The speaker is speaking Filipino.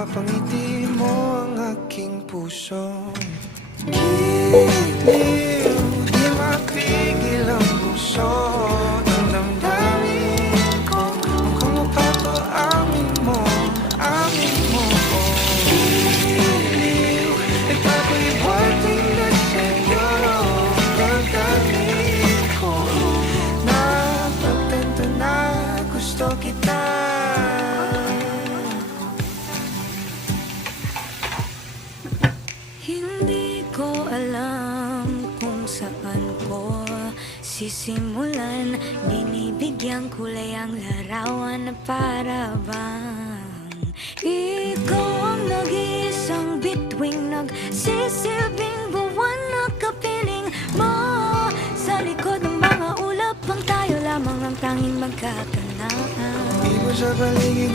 mapapangiti mo ang aking puso. Giliw, di mapigil ang puso. Ang damdamin ko, mukhang mapato amin mo, amin mo. Giliw, nagpapahiwating na sa'yo ang damdamin ko. Napagtanto na gusto kita. Hindi ko alam kung saan ko sisimulan. Binibigyang kulay ang larawan na para bang ikaw ang nag-iisang bituing, nagsisilbing buwan na kapiling mo. Sa likod ng mga ulap ang tayo lamang ang tanging magkakanaan. Di mo sa paligid